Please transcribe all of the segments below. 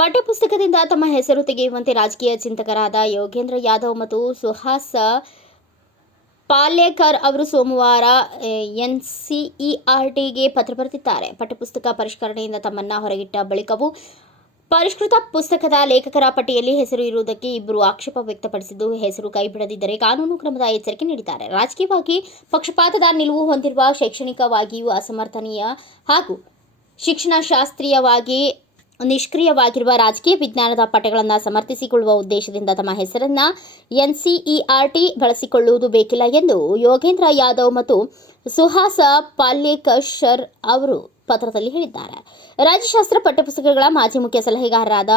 ಪಠ್ಯಪುಸ್ತಕದಿಂದ ತಮ್ಮ ಹೆಸರು ತೆಗೆಯುವಂತೆ ರಾಜಕೀಯ ಚಿಂತಕರಾದ ಯೋಗೇಂದ್ರ ಯಾದವ್ ಮತ್ತು ಸುಹಾಸ ಪಾಲೇಕರ್ ಅವರು ಸೋಮವಾರ ಎನ್ ಸಿಇಆರ್ಟಿಗೆ ಪತ್ರ ಬರೆದಿದ್ದಾರೆ. ಪಠ್ಯಪುಸ್ತಕ ಪರಿಷ್ಕರಣೆಯಿಂದ ತಮ್ಮನ್ನ ಹೊರಗಿಟ್ಟ ಬಳಿಕವೂ ಪರಿಷ್ಕೃತ ಪುಸ್ತಕದ ಲೇಖಕರ ಪಟ್ಟಿಯಲ್ಲಿ ಹೆಸರು ಇರುವುದಕ್ಕೆ ಇಬ್ಬರು ಆಕ್ಷೇಪ ವ್ಯಕ್ತಪಡಿಸಿದ್ದು, ಹೆಸರು ಕೈಬಿಡದಿದ್ದರೆ ಕಾನೂನು ಕ್ರಮದ ಎಚ್ಚರಿಕೆ ನೀಡಿದ್ದಾರೆ. ರಾಜಕೀಯವಾಗಿ ಪಕ್ಷಪಾತದ ನಿಲುವು ಹೊಂದಿರುವ ಶೈಕ್ಷಣಿಕವಾಗಿಯೂ ಅಸಮರ್ಥನೀಯ ಹಾಗೂ ಶಿಕ್ಷಣಶಾಸ್ತ್ರೀಯವಾಗಿ ನಿಷ್ಕ್ರಿಯವಾಗಿರುವ ರಾಜಕೀಯ ವಿಜ್ಞಾನದ ಪಠ್ಯಗಳನ್ನು ಸಮರ್ಥಿಸಿಕೊಳ್ಳುವ ಉದ್ದೇಶದಿಂದ ತಮ್ಮ ಹೆಸರನ್ನ ಎನ್ಸಿಇಆರ್ಟಿ ಬಳಸಿಕೊಳ್ಳುವುದು ಬೇಕಿಲ್ಲ ಎಂದು ಯೋಗೇಂದ್ರ ಯಾದವ್ ಮತ್ತು ಸುಹಾಸ ಪಾಲ್ಯೇಕರ್ ಅವರು ಪತ್ರದಲ್ಲಿ ಹೇಳಿದ್ದಾರೆ. ರಾಜ್ಯಶಾಸ್ತ್ರ ಪಠ್ಯಪುಸ್ತಕಗಳ ಮಾಜಿ ಮುಖ್ಯ ಸಲಹೆಗಾರರಾದ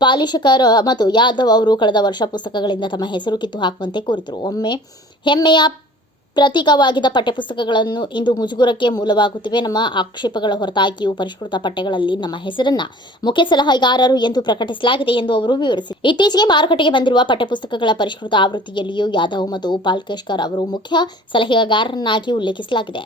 ಪಾಲಿಶಕರ್ ಮತ್ತು ಯಾದವ್ ಅವರು ಕಳೆದ ವರ್ಷ ಪುಸ್ತಕಗಳಿಂದ ತಮ್ಮ ಹೆಸರು ಕಿತ್ತು ಹಾಕುವಂತೆ ಕೋರಿದರು. ಒಮ್ಮೆ ಹೆಮ್ಮೆಯ ಪ್ರತೀಕವಾಗಿದ್ದ ಪಠ್ಯಪುಸ್ತಕಗಳನ್ನು ಇಂದು ಮುಜುಗುರಕ್ಕೆ ಮೂಲವಾಗುತ್ತಿವೆ. ನಮ್ಮ ಆಕ್ಷೇಪಗಳ ಹೊರತಾಗಿಯೂ ಪರಿಷ್ಕೃತ ಪಠ್ಯಗಳಲ್ಲಿ ನಮ್ಮ ಹೆಸರನ್ನ ಮುಖ್ಯ ಸಲಹೆಗಾರರು ಎಂದು ಪ್ರಕಟಿಸಲಾಗಿದೆ ಎಂದು ಅವರು ವಿವರಿಸಿದರು ಇತ್ತೀಚೆಗೆ ಮಾರುಕಟ್ಟೆಗೆ ಬಂದಿರುವ ಪಠ್ಯಪುಸ್ತಕಗಳ ಪರಿಷ್ಕೃತ ಆವೃತ್ತಿಯಲ್ಲಿಯೂ ಯಾದವ್ ಮತ್ತು ಪಾಲ್ಕೇಶ್ಕರ್ ಅವರು ಮುಖ್ಯ ಸಲಹೆಗಾರರನ್ನಾಗಿ ಉಲ್ಲೇಖಿಸಲಾಗಿದೆ.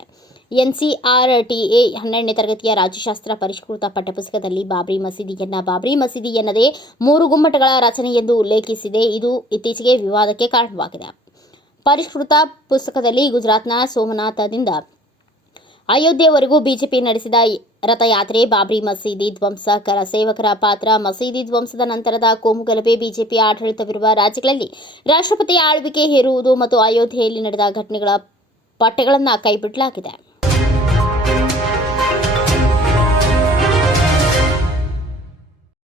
ಎನ್ಸಿಆರ್ಟಿಎ ಹನ್ನೆರಡನೇ ತರಗತಿಯ ರಾಜ್ಯಶಾಸ್ತ್ರ ಪರಿಷ್ಕೃತ ಪಠ್ಯಪುಸ್ತಕದಲ್ಲಿ ಬಾಬ್ರಿ ಮಸೀದಿಯನ್ನ ಬಾಬ್ರಿ ಮಸೀದಿ ಎನ್ನದೇ ಮೂರು ಗುಮ್ಮಟಗಳ ರಚನೆ ಎಂದು ಉಲ್ಲೇಖಿಸಿದೆ. ಇದು ಇತ್ತೀಚೆಗೆ ವಿವಾದಕ್ಕೆ ಕಾರಣವಾಗಿದೆ. ಪರಿಷ್ಕೃತ ಪುಸ್ತಕದಲ್ಲಿ ಗುಜರಾತ್ನ ಸೋಮನಾಥದಿಂದ ಅಯೋಧ್ಯೆವರೆಗೂ ಬಿಜೆಪಿ ನಡೆಸಿದ ರಥಯಾತ್ರೆ ಬಾಬ್ರಿ ಮಸೀದಿ ಧ್ವಂಸ, ಕರ ಸೇವಕರ ಪಾತ್ರ, ಮಸೀದಿ ಧ್ವಂಸದ ನಂತರದ ಕೋಮುಗಲಭೆ ಬಿಜೆಪಿ ಆಡಳಿತವಿರುವ ರಾಜ್ಯಗಳಲ್ಲಿ ರಾಷ್ಟ್ರಪತಿ ಆಳ್ವಿಕೆ ಹೇರುವುದು ಮತ್ತು ಅಯೋಧ್ಯೆಯಲ್ಲಿ ನಡೆದ ಘಟನೆಗಳ ಪಠ್ಯಗಳನ್ನು ಕೈಬಿಡಲಾಗಿದೆ.